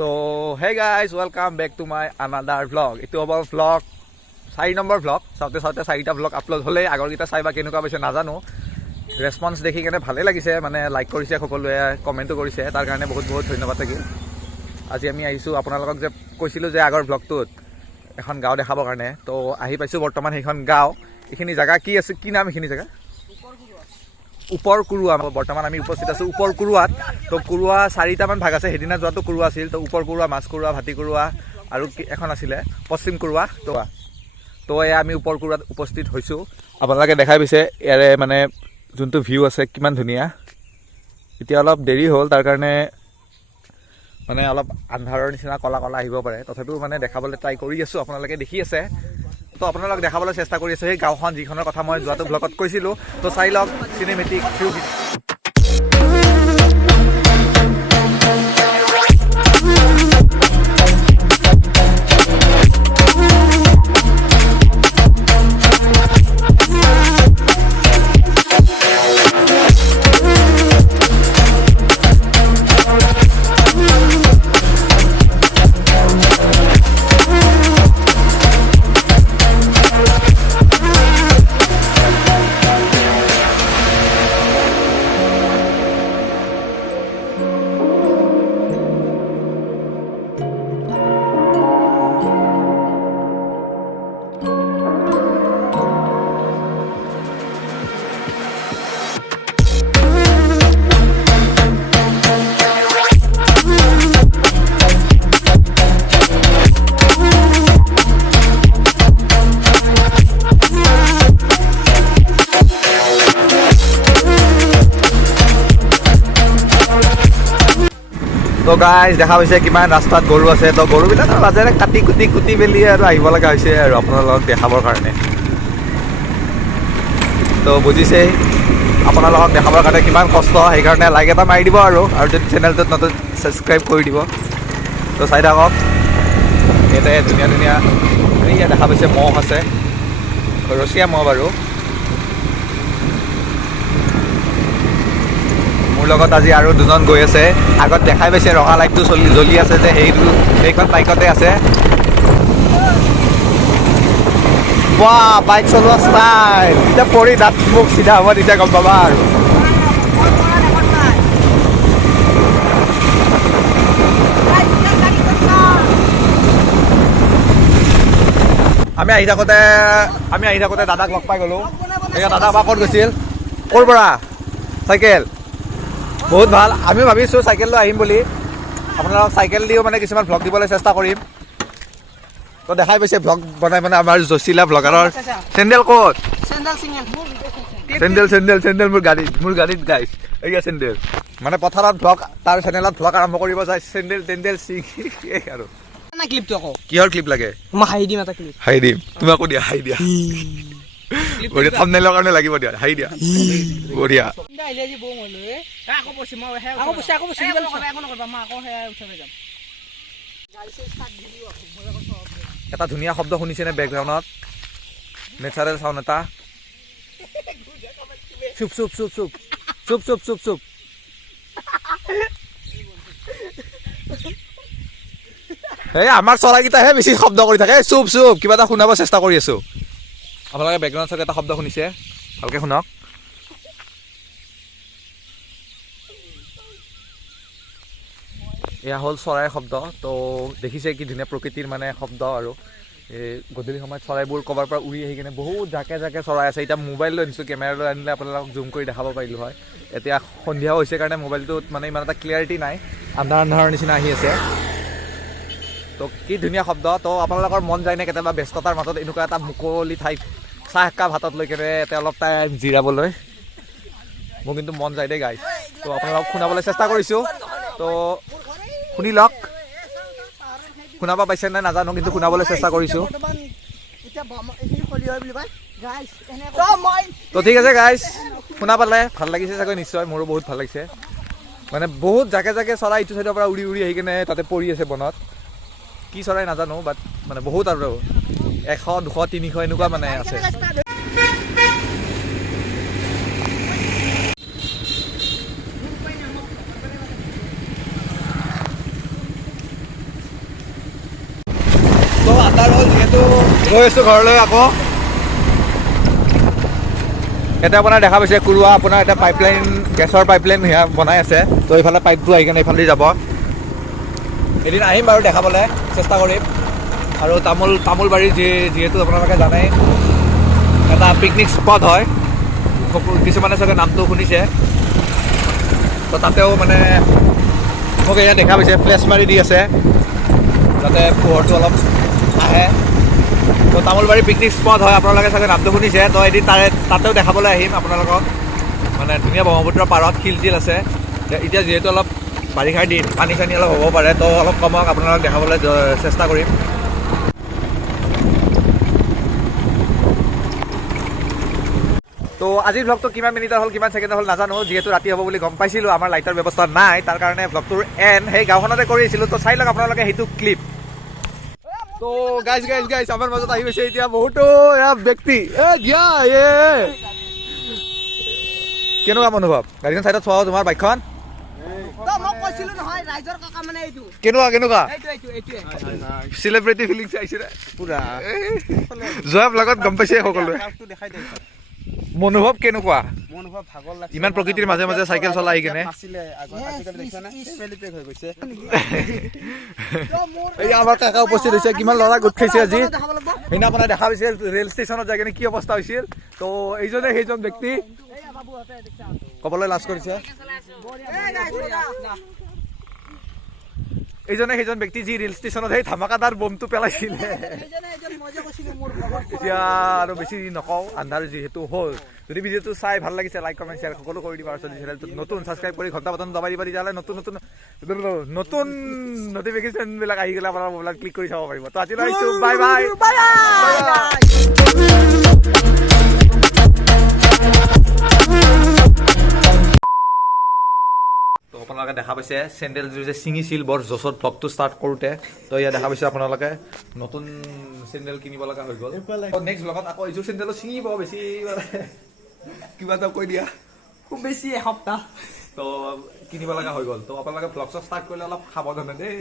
তো hey guys welcome back to my another vlog. এইটো হ'ব ভ্লগ 4 নম্বৰ ভ্লগ। চাওঁতে 4টা ভ্লগ আপলোড হ'লেই। আগৰকেইটা চাই বা কেনেকুৱা পাইছে নাজানো। ৰেছপন্স দেখি কেনে ভালেই লাগিছে, মানে লাইক কৰিছে সকলোৱে, কমেণ্টো কৰিছে, তাৰ কাৰণে বহুত বহুত ধন্যবাদ থাকিল। আজি আমি আহিছোঁ আপোনালোকক যে কৈছিলোঁ যে আগৰ ভ্লগটোত এখন গাঁও দেখাবৰ কাৰণে, তো আহি পাইছোঁ বৰ্তমান সেইখন গাঁও। এইখিনি জেগা কি আছে, কি নাম এইখিনি জেগা? ওপৰ কুৰুৱা। বৰ্তমান আমি উপস্থিত আছোঁ ওপৰ কুৰুৱাত। তো কুৰুৱা 4টামান ভাগ আছে। সেইদিনা যোৱাটো কুৰুৱা আছিল, তো ওপৰ কুৰুৱা, মাছ কুৰুৱা, ভাটি কুৰুৱা আৰু এখন আছিলে পশ্চিম কুৰুৱা। তো এয়া আমি ওপৰ কুৰুৱাত উপস্থিত হৈছোঁ। আপোনালোকে দেখাই পাইছে ইয়াৰে মানে যোনটো ভিউ আছে কিমান ধুনীয়া। এতিয়া অলপ দেৰি হ'ল, তাৰ কাৰণে মানে অলপ আন্ধাৰৰ নিচিনা কলা কলা আহিব পাৰে, তথাপিও মানে দেখাবলৈ ট্ৰাই কৰি আছোঁ। আপোনালোকে দেখি আছে, তো আপোনালোক দেখাবলৈ চেষ্টা কৰি আছোঁ সেই গাঁওখন, যিখনৰ কথা মই যোৱাটো ব্লগত কৈছিলোঁ। তো চাই লওক চিনেমেটিক ভিউ। তো গাইজ দেখা পাইছে কিমান ৰাস্তাত গৰু আছে। তো গৰুবিলাক মাজেৰে কাটি কুটি মেলি আৰু আহিব লগা হৈছে আৰু আপোনালোকক দেখাবৰ কাৰণে। তো বুজিছেই আপোনালোকক দেখাবৰ কাৰণে কিমান কষ্ট, সেইকাৰণে লাইক এটা মাৰি দিব আৰু যদি চেনেলটোত নতুন ছাবস্ক্ৰাইব কৰি দিব। তো চাই থাকক, ইয়াতে ধুনীয়া ধুনীয়া এইয়া দেখা পাইছে মহ আছে, ৰচীয়া মহ বাৰু। মোৰ লগত আজি আৰু দুজন গৈ আছে। আগত দেখাই পাইছে ৰঙা লাইটটো জ্বলি আছে যে সেইখন বাইকতে আছে। বাহ, বাইক চলোৱা ষ্টাইল। এতিয়া পৰি দাঁত মোক চিধা হ'ব, তেতিয়া গম পাবা আৰু। আমি আহি থাকোঁতে দাদাক লগ পাই গ'লোঁ। এয়া দাদা বা ক'ত গৈছিল? ক'ৰ পৰা? চাইকেল বহুত ভাল। আমি ভাবিছোঁ চাইকেল লৈ আহিম বুলি। আপোনালোকক চাইকেল দিও মানে কিছুমান ভ্লগ দিবলৈ চেষ্টা কৰিম। তো দেখাই পাইছে ভ্লগ বনাই মানে আমাৰ জচিলা ভ্লগাৰৰ। চেণ্ডেল ক'ত? চেণ্ডেল মোৰ গাড়ীত গাইছ। এইয়া চেণ্ডেল মানে পথাৰত ভ্লগ, তাৰ চেনেলত ভ্লগ আৰম্ভ কৰিব যায়। চেণ্ডেল চিঙি আৰু ক্লিপটো আকৌ কিহৰ ক্লিপ লাগে? মই হাঁহি দিম এটা ক্লিপ। হাঁহি দিম, তুমি আকৌ দিয়া, হাঁহি দিয়া। বঢ়িয়া, থাম্বনেইলৰ কাৰণে লাগিব দিয়া, হাঁহি দিয়া। বঢ়িয়া। এটা ধুনীয়া শব্দ শুনিছেনে বেকগ্ৰাউণ্ডত? নেচাৰেল চাউণ্ড এটা। চুপ চুপ চুপ চুপ চুপ চুপ চুপ চুপ। এই আমাৰ চৰাইকেইটাহে বেছি শব্দ কৰি থাকে। চুপ চুপ, কিবা এটা শুনাব চেষ্টা কৰি আছোঁ। আপোনালোকে বেকগ্ৰাউণ্ডত চাগে এটা শব্দ শুনিছে, ভালকৈ শুনক। এয়া হ'ল চৰাইৰ শব্দ। তো দেখিছে কি ধুনীয়া প্ৰকৃতিৰ মানে শব্দ। আৰু এই গধূলি সময়ত চৰাইবোৰ ক'ৰবাৰ পৰা উৰি আহি কিনে বহুত জাকে জাকে চৰাই আছে। এতিয়া মোবাইল লৈ আনিছোঁ, কেমেৰা লৈ আনিলে আপোনালোকক জুম কৰি দেখাব পাৰিলোঁ হয়। এতিয়া সন্ধিয়া হৈছে কাৰণে মোবাইলটোত মানে ইমান এটা ক্লিয়াৰিটি নাই, আন্ধাৰৰ নিচিনা আহি আছে। তো কি ধুনীয়া শব্দ। তো আপোনালোকৰ মন যায়নে কেতিয়াবা ব্যস্ততাৰ মাজত এনেকুৱা এটা মুকলি ঠাইত চাহ একাপ হাতত লৈ কেনে ইয়াতে অলপ টাইম জিৰাবলৈ? মোৰ কিন্তু মন যায় দেই গাইজ। তো আপোনালোকক শুনাবলৈ চেষ্টা কৰিছোঁ। তো শুনি লওক, শুনাব পাইছে নে নাজানো, কিন্তু শুনাবলৈ চেষ্টা কৰিছোঁ। তো ঠিক আছে গাইজ, শুনা পালে ভাল লাগিছে চাগৈ নিশ্চয়। মোৰো বহুত ভাল লাগিছে। মানে বহুত জাকে জাকে চৰাই ইটো চাইডৰ পৰা উৰি উৰি আহি কিনে তাতে পৰি আছে বনত। কি চৰাই নাজানো, বাট মানে বহুত আৰু 100, 200, 300 এনেকুৱা মানে আছে। আন্ধাৰ হ'ল যিহেতু গৈ আছোঁ ঘৰলৈ আকৌ। এতিয়া আপোনাৰ দেখা পাইছে কুৰুৱা আপোনাৰ এটা পাইপলাইন গেছৰ পাইপলাইন সেয়া বনাই আছে। তো এইফালে পাইপটো আহি কিনে এইফালে যাব। এদিন আহিম বাৰু দেখাবলৈ চেষ্টা কৰিম। আৰু তামোলবাৰী যিহেতু আপোনালোকে জানেই এটা পিকনিক স্পট হয়, কিছুমানে চাগে নামটো শুনিছে। তো তাতেও মানে মোক এয়া দেখা পাইছে ফ্লেছ মাৰি দি আছে যাতে পোহৰটো অলপ আহে। তো তামোলবাৰী পিকনিক স্পট হয়, আপোনালোকে চাগে নামটো শুনিছে। তো এদিন তাতেও দেখাবলৈ আহিম আপোনালোকক। মানে ধুনীয়া ব্ৰহ্মপুত্ৰৰ পাৰত শিল তিল আছে। এতিয়া যিহেতু অলপ বাৰিষাৰ দিন পানী চানী অলপ হ'ব পাৰে, তো অলপ কমক আপোনালোকক দেখাবলৈ চেষ্টা কৰিম। তো আজিৰ ভ্লগটো কিমান মিনিটৰ হ'ল কিমান ছেকেণ্ডৰ হ'ল নাজানো, যিহেতু ৰাতি হ'ব বুলি গম পাইছিলোঁ, আমাৰ লাইটৰ ব্যৱস্থা নাই, তাৰ কাৰণে ভ্লগটোৰ এণ্ড সেই গাঁওখনতে কৰিছিলোঁ। তো চাই লওক আপোনালোকে সেইটো ক্লিপ। তো গাইজ আমাৰ মাজত আহি গৈছে এতিয়া বহুতো ব্যক্তি। কেনেকুৱা অনুভৱ? গাড়ীখন চাইডত চোৱা তোমাৰ বাইকখন কেনেকুৱা চেলিব্ৰিটি ফিলিংছ আহিছে পুৰা। যোৱা ব্লগত গম পাইছে সকলোৱে। মনোভাৱ কেনেকুৱা? ইমান প্ৰকৃতিৰ মাজে মাজে চাইকেল চলাই আহি কেনে এই আমাৰ কাকা উপস্থিত হৈছে। কিমান ল'ৰা গোট খাইছে আজি। সেইদিনা আপোনাৰ দেখা পাইছে ৰেল ষ্টেচনত যাই কিনে কি অৱস্থা হৈছিল। তো এইজনে সেইজন ব্যক্তি ক'বলৈ লাজ কৰিছে। এইজনে সেইজন ব্যক্তি যি ৰেল ষ্টেচনত সেই ধামাকাদাৰ বমটো পেলাইছিলে। এতিয়া আৰু বেছি নকওঁ, আন্ধাৰ যিহেতু হ'ল। যদি ভিডিঅ'টো চাই ভাল লাগিছে লাইক কমেণ্ট শ্বেয়াৰ সকলো কৰি দিবা। আৰু চেনেলটোত নতুন ছাবস্ক্ৰাইব কৰি ঘণ্টা বাটন দবাই দিবা, তেতিয়াহ'লে নতুন নটিফিকেশ্যনবিলাক আহি গ'লে আপোনাৰ মোবাইলত ক্লিক কৰি চাব পাৰিব। তো আজিলৈ আহিছোঁ, বাই বাই। তো আপোনালোকে দেখা পাইছে চেণ্ডেলযোৰ যে ছিঙিছিল বৰ জছত ভ্লগটো ষ্টাৰ্ট কৰোঁতে। তো ইয়াত দেখা পাইছে আপোনালোকে নতুন চেণ্ডেল কিনিব লগা হৈ গ'ল। নেক্সট ভ্লগত আকৌ এইযোৰ চেণ্ডেলো ছিঙিব বেছি কিবা এটা কৈ দিয়া, খুব বেছি এসপ্তাহ তো কিনিব লগা হৈ গ'ল। তো আপোনালোকে ভ্লগ ষ্টাৰ্ট কৰিলে অলপ সাৱধানে দেই।